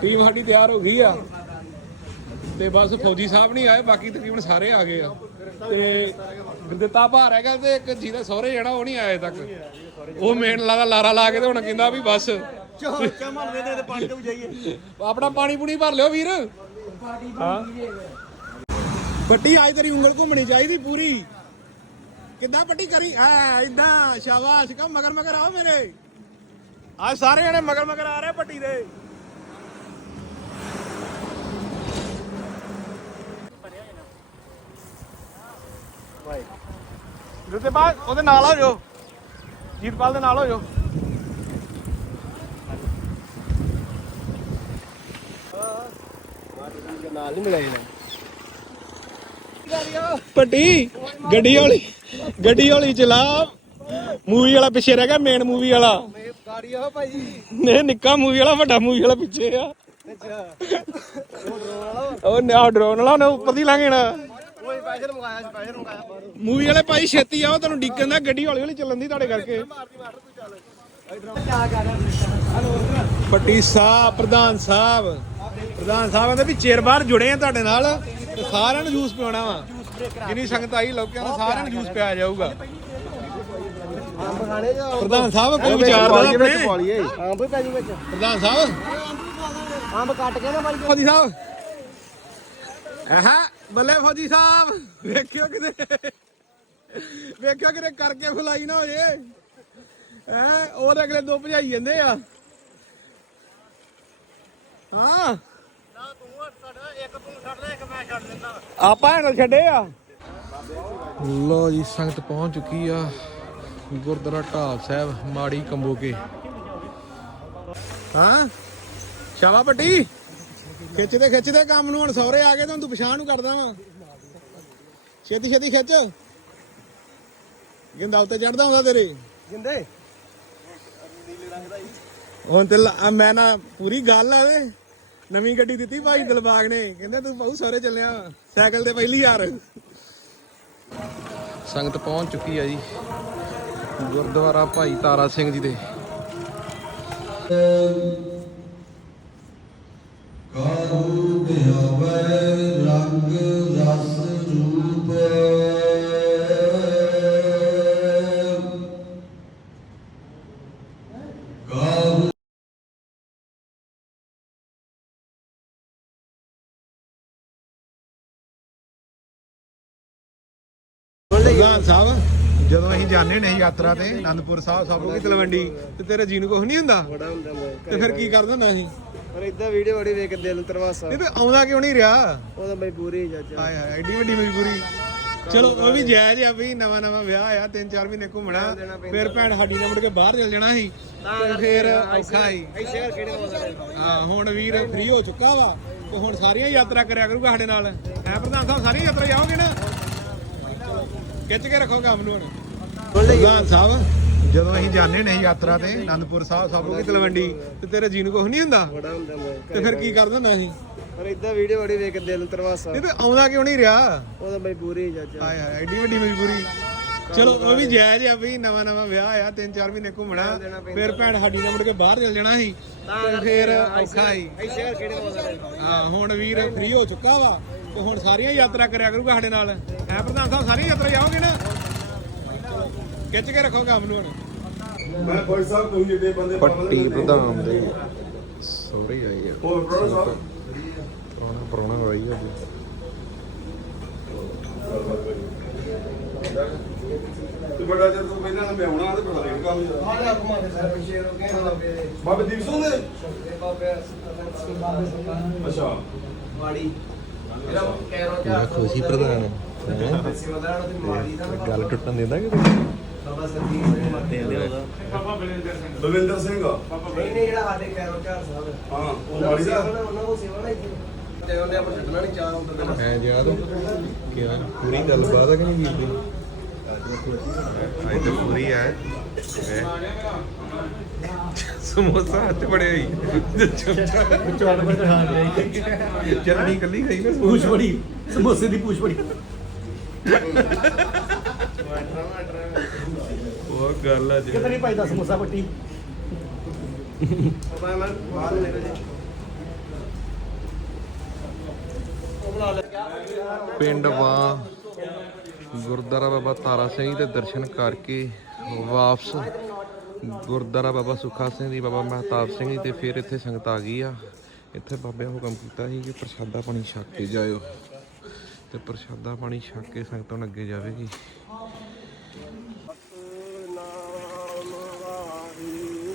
Team ਸਾਡੀ ਤਿਆਰ ਹੋ ਗਈ ਆ। ਤੇ ਬਸ ਫੌਜੀ ਸਾਹਿਬ ਨਹੀਂ ਆਏ ਬਾਕੀ ਤਕਰੀਬਨ ਸਾਰੇ ਆ ਗਏ ਆ। ਤੇ ਗੁਰਦਿੱਤਾ ਭਾਰ ਹੈਗਾ ਤੇ ਇੱਕ ਜਿਹਦਾ ਸਹੁਰੇ ਜਾਣਾ ਉਹ ਨਹੀਂ ਆਏ ਤੱਕ। ਉਹ ਮੇਨ ਲਾਰਾ ਲਾਰਾ ਲਾ ਕੇ ਤੇ ਹੁਣ ਕਹਿੰਦਾ ਵੀ ਬਸ। ਪਾਣੀ ਤੋਂ ਜਾਈਏ ਆਪਣਾ ਪਾਣੀ ਪੂਣੀ ਭਰ ਲਿਓ ਵੀਰ। ਪੱਟੀ ਅੱਜ ਤੇਰੀ ਉਂਗਲ ਘੁੰਮਣੀ ਚਾਹੀਦੀ ਪੂਰੀ। ਕਿੱਦਾਂ ਪੱਟੀ ਕਰੀ? ਆ ਇਦਾਂ ਸ਼ਾਬਾਸ਼ ਕਾ ਮਗਰ ਮਗਰ ਆਓ ਮੇਰੇ। ਅੱਜ ਸਾਰੇ ਜਣੇ ਮਗਰ ਮਗਰ ਆ ਰਹੇ ਪੱਟੀ ਦੇ। ਜਿਹਦੇ ਬਾਅਦ ਉਹਦੇ ਨਾਲ ਹੋ ਜਾਓ। ਜੀਤਪਾਲ ਦੇ ਨਾਲ ਹੋ ਜਾਓ। ਨਾਲ ਨਹੀਂ ਮਿਲਾਈ ਪੱਟੀ ਗੱਡੀ ਵਾਲੀ ਗੱਡੀ ਵਾਲੀ ਚਲਾ। ਮੂਵੀ ਵਾਲਾ ਪਿੱਛੇ ਰਹਿ ਗਿਆ ਮੇਨ ਮੂਵੀ ਵਾਲਾ। ਗਾੜੀ ਆ ਭਾਈ ਨੇ ਨਿੱਕਾ ਮੂਵੀ ਵਾਲਾ, ਵੱਡਾ ਮੂਵੀ ਵਾਲਾ ਪਿੱਛੇ ਆ। ਅੱਛਾ ਉਹ ਨਾ ਡਰੋਨ ਵਾਲਾ, ਉਹਨੇ ਉੱਪਰ ਦੀ ਲੰਘਣਾ ਕੋਈ ਪੈਸੇ ਮੰਗਾਇਆ ਸਪੈਸ਼ਲ ਮੰਗਾਇਆ ਮੂਵੀ ਵਾਲੇ ਭਾਈ ਛੇਤੀ ਆਓ ਤੁਹਾਨੂੰ ਡਿੱਕਣ ਦਾ, ਗੱਡੀ ਹੌਲੀ ਹੌਲੀ ਚੱਲਣ ਦੀ ਤੁਹਾਡੇ ਕਰਕੇ। ਪੱਟੀ ਸਾਹਿਬ ਪ੍ਰਧਾਨ ਸਾਹਿਬ। ਪ੍ਰਧਾਨ ਸਾਹਿਬ ਕਹਿੰਦੇ ਵੀ ਚੇਰ ਬਾਹਰ ਜੁੜੇ ਆ ਤੁਹਾਡੇ ਨਾਲ, ਤੇ ਸਾਰਿਆਂ ਨੂੰ ਜੂਸ ਪਿਆਉਣਾ ਵਾ। ਜਿੰਨੀ ਸੰਗਤ ਆਈ, ਲੋਕਾਂ ਨੂੰ ਸਾਰਿਆਂ ਨੂੰ ਜੂਸ ਪਿਆ ਜਾਊਗਾ। ਅੰਬ ਖਾਣੇ ਜਾ ਪ੍ਰਧਾਨ ਸਾਹਿਬ ਕੋਈ ਵਿਚਾਰ ਦਾ ਆਪਣੇ। ਲਈਏ ਅੰਬ ਵੀ ਪੈ ਜੂ ਵਿੱਚ। ਪ੍ਰਧਾਨ ਸਾਹਿਬ। ਅੰਬ ਕੱਟ ਕੇ ਨਾ ਭਾਈ ਫੌਜੀ ਸਾਹਿਬ। ਆਹਾ ਬੱਲੇ ਫੌਜੀ ਸਾਹਿਬ ਵੇਖਿਓ ਕਿਤੇ। ਵੇਖਿਓ ਕਿਤੇ ਕਰਕੇ ਫੁਲਾਈ ਨਾ ਹੋ ਜੇ। ਹੈ ਉਹ ਅਗਲੇ ਦੋ ਭਜਾਈ ਜਾਂਦੇ ਆ। ਹਾਂ। ਨਾ ਤੂੰ ਸਾਡਾ ਇੱਕ ਤੂੰ ਛੱਡ ਲੈ ਇੱਕ ਮੈਂ ਛੱਡ ਦਿੰਦਾ ਆਪਾਂ ਹੈਂਡਲ ਛੱਡੇ ਆ। ਲੋ ਜੀ ਸੰਗਤ ਪਹੁੰਚ ਚੁੱਕੀ ਆ। ਗੁਰਦੁਆਰਾ ਢਾਬ ਸਾਹਿਬ ਮਾੜੀ ਕੰਬੋਕੇ ਹਾਂ? ਸ਼ਾਵਾ ਪੱਟੀ? ਖਿੱਚਦੇ ਖਿੱਚਦੇ ਕੰਮ ਨੂੰ ਹੁਣ ਸੌਰੇ ਆ ਗਏ ਤਾਂ ਤੂੰ ਪਛਾਣ ਨੂੰ ਕਰਦਾ ਵਾ। ਛੇਤੀ ਛੇਤੀ ਖਿੱਚ। ਗਿੰਦਾ ਉੱਤੇ ਚੜਦਾ ਹੁੰਦਾ ਤੇਰੇ। ਜਿੰਦੇ ਹੁਣ ਤੇ ਮੈਂ ਨਾ ਪੂਰੀ ਗੱਲ ਆ ਵੇ। ਨਵੀਂ ਗੱਡੀ ਦਿੱਤੀ ਭਾਈ ਦਿਲਬਾਗ ਨੇ। ਕਹਿੰਦਾ ਤੂੰ ਬਹੁ ਸਾਰੇ ਚੱਲਿਆ। ਸਾਈਕਲ ਤੇ ਪਹਿਲੀ ਯਾਰ ਸੰਗਤ ਪਹੁੰਚ ਚੁੱਕੀ ਆ ਜੀ। ਗੁਰਦੁਆਰਾ ਭਾਈ ਤਾਰਾ ਸਿੰਘ ਜੀ ਦੇ। ਕਾਹੂ ਧਿਆਵੈ ਰੰਗ ਰਸ ਰੂਪ ਕਾਹੂ ਪ੍ਰਧਾਨ ਸਾਹਿਬ ਜਦੋਂ ਅਸੀਂ ਜਾਂਦੇ ਨੇ ਯਾਤਰਾ ਤੇ ਆਨੰਦਪੁਰ ਸਾਹਿਬ ਸਭੋ ਕੀ ਤਲਵੰਡੀ ਤੇ ਤੇਰੇ ਜੀ ਨੂੰ ਕੁਝ ਨਹੀਂ ਹੁੰਦਾ? ਬੜਾ ਹੁੰਦਾ ਮੈਂ ਤੇ ਫਿਰ ਕੀ ਕਰਦਾ ਨਾ ਅਸੀਂ? ਪਰ ਇਦਾਂ ਵੀਡੀਓ ਬੜੀ ਵੇਖ ਦਿਲ ਤਰਵਾਸਾ। ਇਹ ਤੇ ਆਉਂਦਾ ਕਿਉਂ ਨਹੀਂ ਰਿਹਾ? ਉਹਦਾ ਮਜਬੂਰੀ ਚਾਚਾ ਹਾਏ ਹਾਏ ਐਡੀ ਵੱਡੀ ਮਜਬੂਰੀ। ਚਲੋ ਉਹ ਵੀ ਜਾਇਜ਼ ਆ ਵੀ ਨਵਾਂ ਨਵਾਂ ਵਿਆਹ ਆ ਤਿੰਨ ਚਾਰ ਮਹੀਨੇ ਘੁੰਮਣਾ ਫਿਰ ਭੈਣ ਸਾਡੀ ਨਾਲ ਮੁੜ ਕੇ ਬਾਹਰ ਚਲ ਜਾਣਾ ਸੀ ਤੇ ਫਿਰ ਔਖਾ ਬੋਲਦੇ ਹਾਂ ਹੁਣ ਵੀਰ ਫ੍ਰੀ ਹੋ ਚੁੱਕਾ ਵਾ ਤੇ ਹੁਣ ਸਾਰੀਆਂ ਯਾਤਰਾ ਕਰਿਆ ਕਰੂਗਾ ਸਾਡੇ ਨਾਲ। ਐ ਪ੍ਰਧਾਨ ਸਾਹਿਬ ਸਾਰੀਆਂ ਯਾਤਰਾ ਜਾਓਗੇ ਨਾ? ਖਿੱਚ ਕੇ ਰੱਖੋ ਕੰਮ ਨੂੰ ਹੁਣ। ਪ੍ਰਧਾਨ ਸਾਹਿਬ। ਜਦੋਂ ਅਸੀਂ ਜਾਂਦੇ ਨੇ ਯਾਤਰਾ ਤੇ ਆਨੰਦਪੁਰ ਸਾਹਿਬ ਸਭੋ ਕੀ ਤਲਵੰਡੀ ਤੇ ਤੇਰੇ ਜੀ ਨੂੰ ਕੁਝ ਨਹੀਂ ਹੁੰਦਾ? ਬੜਾ ਹੁੰਦਾ ਮੈਂ। ਤੇ ਫਿਰ ਕੀ ਕਰਦਾ ਨਾ ਅਸੀਂ? ਪਰ ਇਦਾਂ ਵੀਡੀਓ ਬੜੀ ਵੇਖ ਕੇ ਦਿਲ ਤਰਵਾਸਾ। ਇਹ ਤੇ ਆਉਂਦਾ ਕਿਉਂ ਨਹੀਂ ਰਿਹਾ? ਉਹਦਾ ਮਜਬੂਰੀ ਚਾਚਾ। ਹਾਏ ਹਾਏ ਐਡੀ ਵੱਡੀ ਮਜਬੂਰੀ। ਚਲੋ ਉਹ ਵੀ ਜਾਇਜ਼ ਆ ਵੀ ਨਵਾਂ ਨਵਾਂ ਵਿਆਹ ਆ ਤਿੰਨ ਚਾਰ ਮਹੀਨੇ ਘੁੰਮਣਾ। ਫਿਰ ਭੈਣ ਸਾਡੀ ਨਾਲ ਮੁੜ ਕੇ ਬਾਹਰ ਚਲ ਜਾਣਾ ਸੀ। ਤੇ ਫਿਰ ਔਖਾ ਕਰ ਬੋਲਦੇ ਹਾਂ ਹੁਣ ਵੀਰ ਫ੍ਰੀ ਹੋ ਚੁੱਕਾ ਵਾ। ਤੇ ਹੁਣ ਸਾਰੀਆਂ ਯਾਤਰਾ ਕਰਿਆ ਕਰੂਗਾ ਸਾਡੇ ਨਾਲ। ਐ ਪ੍ਰਧਾਨ ਸਾਹਿਬ ਸਾਰੀਆਂ ਯਾਤਰਾ ਜਾਓਗੇ ਨਾ? ਖਿੱਚ ਕੇ ਰੱਖੋ ਕੰਮ ਨੂੰ ਹੁਣ। ਮੈਂ ਭਾਈ ਸਾਹਿਬ ਤੁਸੀਂ ਜਿਹੜੇ ਬੰਦੇ ਪੱਟੀ ਪ੍ਰਧਾਨ ਦੇ। ਸੋਰੀ ਆਈ ਆ ਹੋਰ ਬਰੋ ਸਾਹਿਬ? ਪੁਰਾਣਾ ਪੁਰਾਣਾ ਹੋਈ ਆ ਤੇ ਬੜਾ ਜਦ ਤੋਂ ਪਹਿਲਾਂ ਮੈਂ ਆਉਣਾ ਤੇ ਬੜਾ ਲੇਟ ਕੰਮ ਹੋਇਆ ਹਾਲੇ ਘੁਮਾ ਕੇ ਸਰ ਪਿੱਛੇ ਰੋਕੇ ਬਾਬੇ ਬਾਬੇ ਦੀਪ ਸਿੰਘ ਦੇ? ਬਾਬੇ ਬਾਬੇ ਸੁਲਤਾਨ। ਅੱਛਾ। ਵਾੜੀ ਮੈਂ ਖੁਸ਼ੀ ਪ੍ਰਧਾਨ ਮਾਰੀ ਦਾ ਗੱਲ ਟੁੱਟਣ ਦਿੰਦਾ ਕਿ ਬਾਬਾ ਸਰਜੀਤ ਸਿੰਘ ਮੱਤੇ ਦੇ ਉਹਦਾ ਬਲਵਿੰਦਰ ਸਿੰਘ ਨਹੀਂ ਨਹੀਂ ਜਿਹੜਾ ਸਾਡੇ ਕੈਰੋ ਚਾਰ ਸਾਹਿਬ ਹਾਂ ਉਹ ਮਾੜੀ ਦਾ ਉਹਨਾਂ ਨੂੰ ਸੇਵਾ ਨਹੀਂ ਤੇ ਉਹਨੇ ਆਪਾਂ ਛੱਡਣਾ ਨਹੀਂ ਚਾਹ ਹੁੰਦਾ ਐ ਯਾਦ ਕਿ ਪੂਰੀ ਗੱਲਬਾਤ ਹੈ ਕਿ ਨਹੀਂ ਵੀਰ ਦੀ? ਅੱਜ ਤਾਂ ਪੂਰੀ ਹੈ? ਸਮੋਸਾ ਹੱਥ ਬੜੇ ਹੋਈ ਪਰ ਚਟਨੀ ਕੱਲੀ ਪੂਛ ਬੜੀ ਸਮੋਸੇ ਦੀ ਪੂਛ ਬੜੀ। ਉਹ ਗੱਲ ਆ ਜੀ। ਕਿਤਨੀ ਪਾਈਦਾ ਸਮੋਸਾ ਪੱਟੀ? ਬਾਈ ਮੈਂ ਬਾਹਰ ਨਿਕਲ ਜੀ ਪਿੰਡ ਵਾਂ। ਗੁਰਦੁਆਰਾ ਬਾਬਾ ਤਾਰਾ ਸਿੰਘ ਦੇ ਦਰਸ਼ਨ ਕਰਕੇ ਵਾਪਸ ਗੁਰਦੁਆਰਾ ਬਾਬਾ ਸੁੱਖਾ ਸਿੰਘ ਜੀ, ਬਾਬਾ ਮਹਤਾਬ ਸਿੰਘ ਜੀ ਤੇ ਫਿਰ ਇੱਥੇ ਸੰਗਤ ਆ ਗਈ ਆ। ਇੱਥੇ ਬਾਬਿਆਂ ਹੁਕਮ ਕੀਤਾ ਸੀ ਕਿ ਪ੍ਰਸ਼ਾਦਾ ਪਾਣੀ ਛਕ ਕੇ ਜਾਇਓ ਤੇ ਪ੍ਰਸ਼ਾਦਾ ਪਾਣੀ ਛਕ ਕੇ ਸੰਗਤ ਹੁਣ ਅੱਗੇ ਜਾਵੇਗੀ ਨਾਮ ਵਾਹਿਗੁਰੂ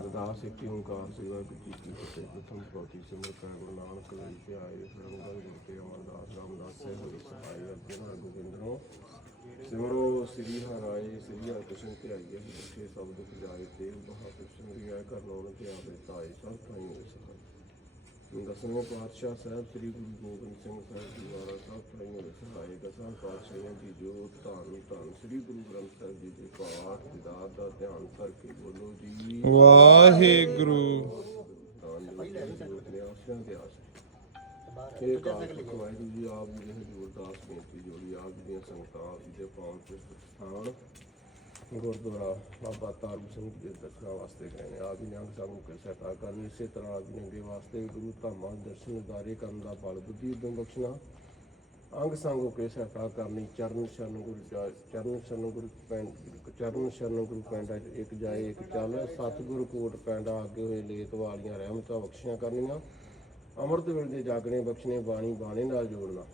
ਅਰਦਾਸ ਇੱਕ ਓੰਕਾਰ ਸੇਵਾ ਗੁਰੂ ਕੀ ਫਤਿਹ ਪ੍ਰਥਮ ਪਾਤੀ ਸਿਮਰ ਕੈ, ਗੁਰੂ ਨਾਨਕ ਲਈ ਤੇ ਆਏ ਸਰੰਗਲ ਗੁਰੂ ਤੇ ਅਮਰਦਾਸ, ਰਾਮਦਾਸ ਸੇ ਹੋਈ ਸਹਾਈ ਅਰਜਨ ਹਰ ਗੋਬਿੰਦਰੋ। ਸਿਮਰੋ, ਸ੍ਰੀ ਹਰਾਏ ਸ੍ਰੀ ਹਰਿ ਕ੍ਰਿਸ਼ਨ ਤੇ ਆਈਏ ਸਭ ਦੁਖ ਜਾਏ ਤੇ ਮਹਾ ਕ੍ਰਿਸ਼ਨ ਦੀ ਆਇ ਕਰ ਤੇ ਆਵੇ ਤਾਏ, ਸਭ ਥਾਈ ਸਹਾਈ। ਦਸਵੇਂ ਪਾਤਸ਼ਾਹ ਸਾਹਿਬ ਸ੍ਰੀ ਗੁਰੂ ਗੋਬਿੰਦ ਸਿੰਘ ਸਾਹਿਬ ਜੀ ਦੁਆਰਾ ਸਭ ਥਾਈ ਹੋਏ ਸਹਾਈ ਦਸਾਂ ਪਾਤਸ਼ਾਹਾਂ ਦੀ ਜੋ ਧੰਨ ਧੰਨ ਸ੍ਰੀ ਗੁਰੂ ਗ੍ਰੰਥ ਸਾਹਿਬ ਜੀ ਦੇ ਪਾਠ ਵਿਦਾਤ ਦਾ ਧਿਆਨ ਕਰਕੇ ਬੋਲੋ ਜੀ ਵਾਹਿਗੁਰੂ ਇਹ ਕਾਲ ਪੁਰਖ ਵਾਹਿਗੁਰੂ ਜੀ ਆਪ ਜੀ ਦੇ ਹਜ਼ੂਰ ਦਾਸ ਬੇਨਤੀ ਜੋੜੀ ਆਪ ਜੀ ਦੀਆਂ ਸੰਗਤਾਂ ਆਪ ਜੀ ਦੇ ਪਾਵਨ ਤੀਰਥ ਸਥਾਨ ਗੁਰਦੁਆਰਾ ਬਾਬਾ ਤਾਰੂ ਸਿੰਘ ਜੀ ਦੇ ਦਰਸ਼ਨਾਂ ਵਾਸਤੇ ਗਏ ਨੇ। ਆਪ ਜੀ ਨੇ ਅੰਗ ਸੰਗ ਕੇ ਸਹਾਇਤਾ ਕਰਨੀ ਇਸੇ ਤਰ੍ਹਾਂ ਆਪ ਜੀ ਨੇ ਵਾਸਤੇ ਗੁਰੂ ਧਾਮਾਂ ਦਰਸ਼ਨ ਦਾਰੇ ਕਰਨ ਦਾ ਬਲ, ਬੁੱਧੀ ਉਦਮ ਬਖਸ਼ਣਾ। ਅੰਗ ਸੰਗ ਹੋ ਕੇ ਸਹਾਇਤਾ ਕਰਨੀ, ਚਰਨ ਸ਼ਰਨ ਗੁਰੂ ਚਰਨ ਸ਼ਰਨ ਗੁਰੂ ਪੈਂਡ, ਚਰਨ ਸ਼ਰਨ ਗੁਰੂ ਪੈਂਡਾ ਇੱਕ ਜਾਏ, ਇੱਕ ਚੱਲ। ਸਤਿਗੁਰ ਕੋਟ ਪੈਂਡਾ ਅੱਗੇ ਹੋਏ ਲੇਤ ਵਾਲੀਆਂ ਰਹਿਮਤਾਂ ਬਖਸ਼ੀਆਂ ਕਰਨੀਆਂ। ਅੰਮ੍ਰਿਤ ਵੇਲੇ ਦੇ ਜਾਗਣੇ ਬਖਸ਼ਣੇ, ਬਾਣੀ ਬਾਣੇ ਨਾਲ ਜੋੜਨਾ।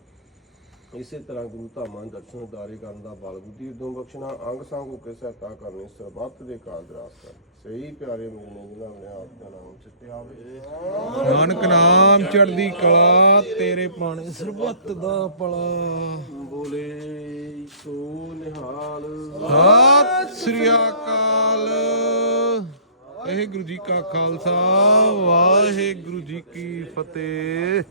ਇਸੇ ਤਰ੍ਹਾਂ ਗੁਰੂ ਧਾਮਾਂ ਦਰਸ਼ਨ ਉਦਾਰੇ ਕਰਨ ਦਾ ਬਲ ਬੁੱਧੀ ਉਦਮ ਬਖਸ਼ਣਾ ਅੰਗ ਸੰਗ ਹੋ ਕੇ ਸਹਾਇਤਾ ਕਰਨੀ ਸਰਬੱਤ ਦੇ ਕਾਲ ਦਰਾਸ ਕਰ ਸਹੀ ਪਿਆਰੇ ਮਿਲਨੇ ਜਿਨ੍ਹਾਂ ਨੇ ਆਪ ਦਾ ਨਾਮ ਚਿੱਤੇ ਆਵੇ ਨਾਨਕ ਨਾਮ ਚੜ੍ਹਦੀ ਕਲਾ ਤੇਰੇ ਪਾਣੇ ਸਰਬੱਤ ਦਾ ਭਲਾ। ਬੋਲੇ ਸੋ ਨਿਹਾਲ। ਸਤਿ ਸ੍ਰੀ ਅਕਾਲ। ਇਹ ਗੁਰੂ ਜੀ ਕਾ ਖਾਲਸਾ ਵਾਹਿਗੁਰੂ ਜੀ ਕੀ ਫਤਿਹ।